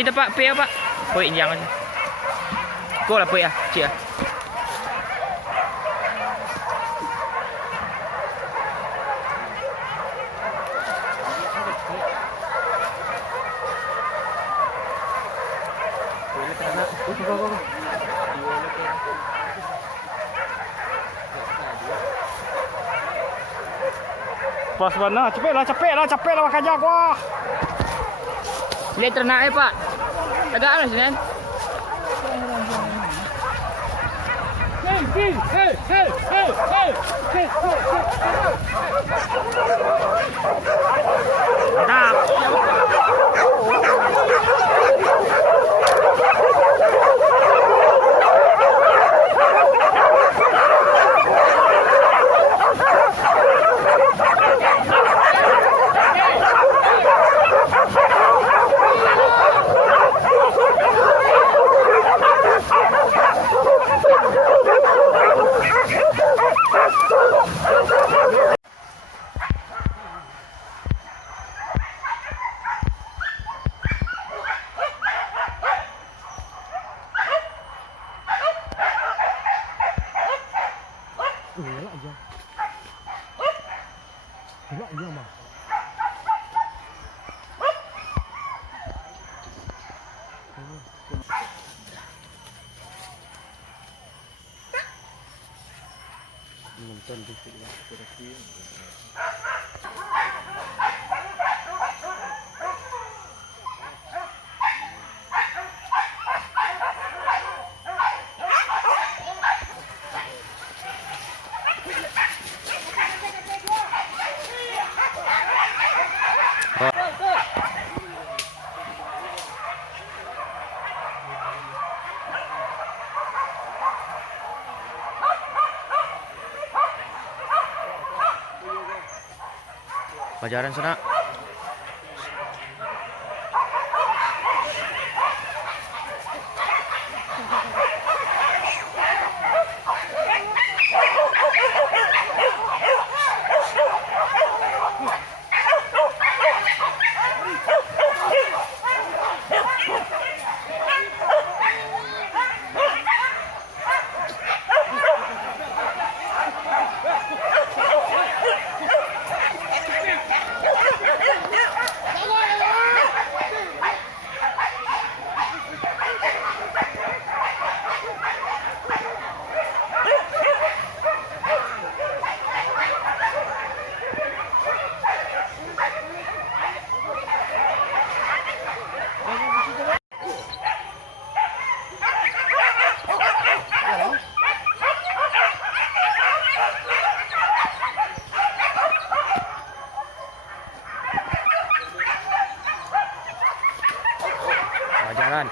kita pak, pe pak. Poi yang aja. Kau lah poi ah, cik ah. Pas mana? Cepet lah makan jaguar. Lihat ternak pak. Agak apa sini? Mantap. Pelajaran sana. Pelajaran.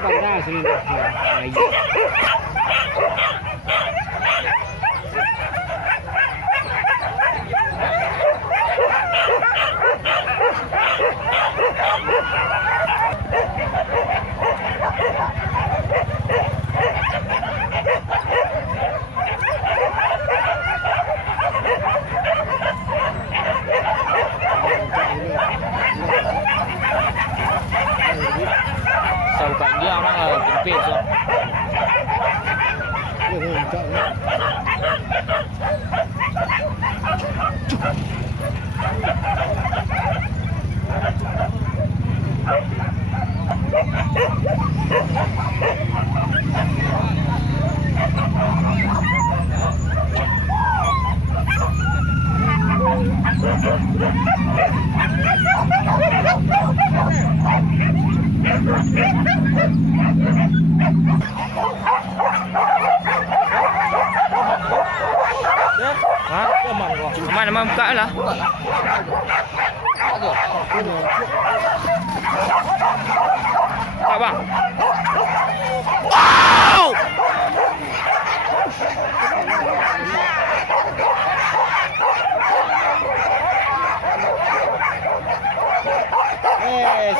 Banda sini. Sau cạnh dia nó là tiếng phê rồi. Hah? Aman buka lah. Tak bang. Wow!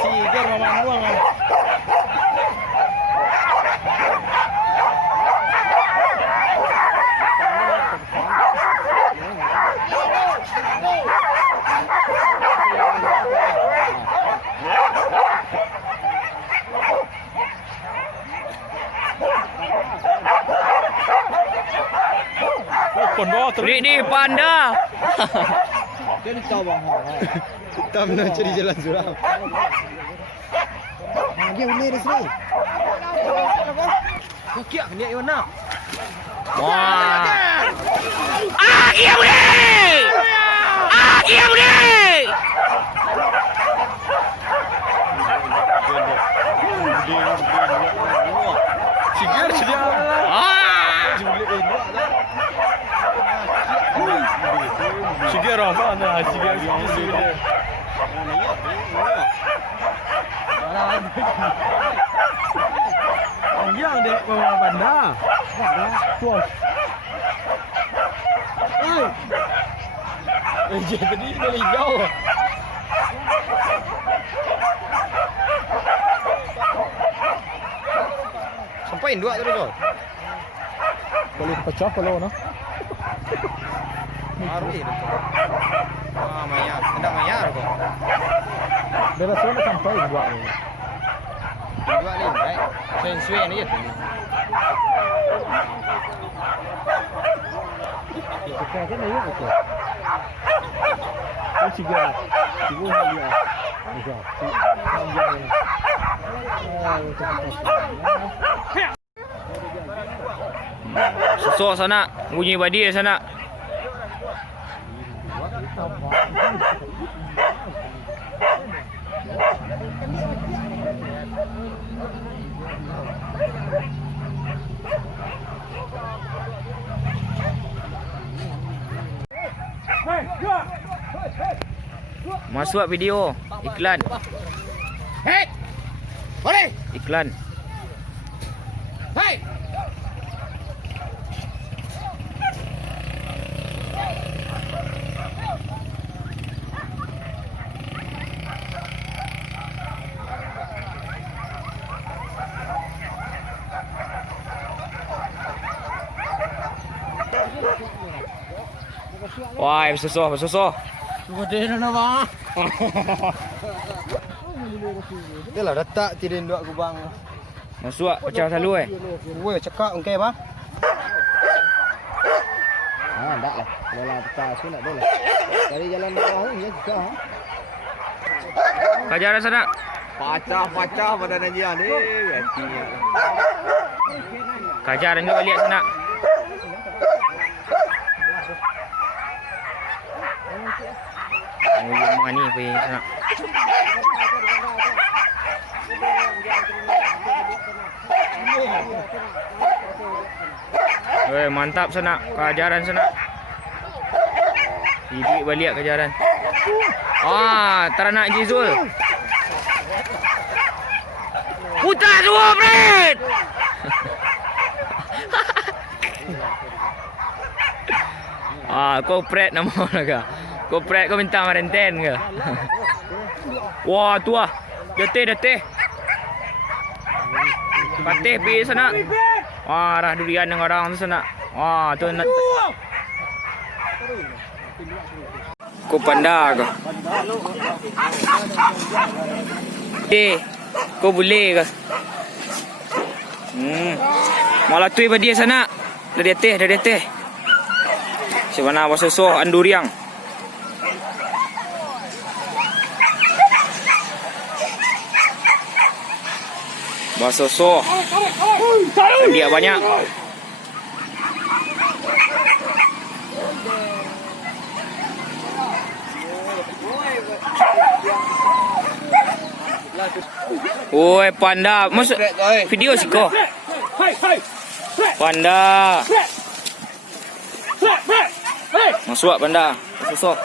Si Ger mama buang. Ini panda. Dia tahu bang. Kita nak cari jalan suram. Dia boleh di sini. Kau kira dia yang mana? Wah. Dia boleh. Dia boleh. Cigar dia. Cigar apa anda? Cigar dia. Yang dia bawa banda. Tuas. Jadi dari jauh. Sampai dua tu tu. Boleh pecah kalau no. Harus itu. Mayar, hendak mayar kok. Dari sana sampai dua ni. Dua ni, right? Sensui ni je. Kita kan ni ya betul. Tiga dia. Sosok sana, bunyi badi sana. Masuk video iklan. Hei. Boleh. Iklan. Hei. Wah, bersusuh. Gede na bang. Itulah letak tirin dua kubang. Masuk pecah selalu Weh, cekak okey bang. Enggak lah. Kalau lah pecah tu nak boleh. Dari jalan bawah ni ya cekak. Kajar sana. Pacah pada najian ni. Gantinya. Kajar juga lihat sana. Oh, yang mana ni pergi sana. Weh, mantap sana keajaran sana. Didik balik keajaran. Teranak Jizul. Putar semua, Fred. Kau Fred nama orang ke? Kau Fred kau minta marenten ke? Wah, tu ah. Deteh. Patih pergi sana. Arah durian dengan orang tu sana. Tu nak. Kau panda ke? Kau boleh ke? Malah tu pada dia sana. Dari atas. Sebenarnya Raso Anduriang. Raso. Dia banyak. Oi, panda. Masuk video sih kau. Panda. Masuk panda. Susah.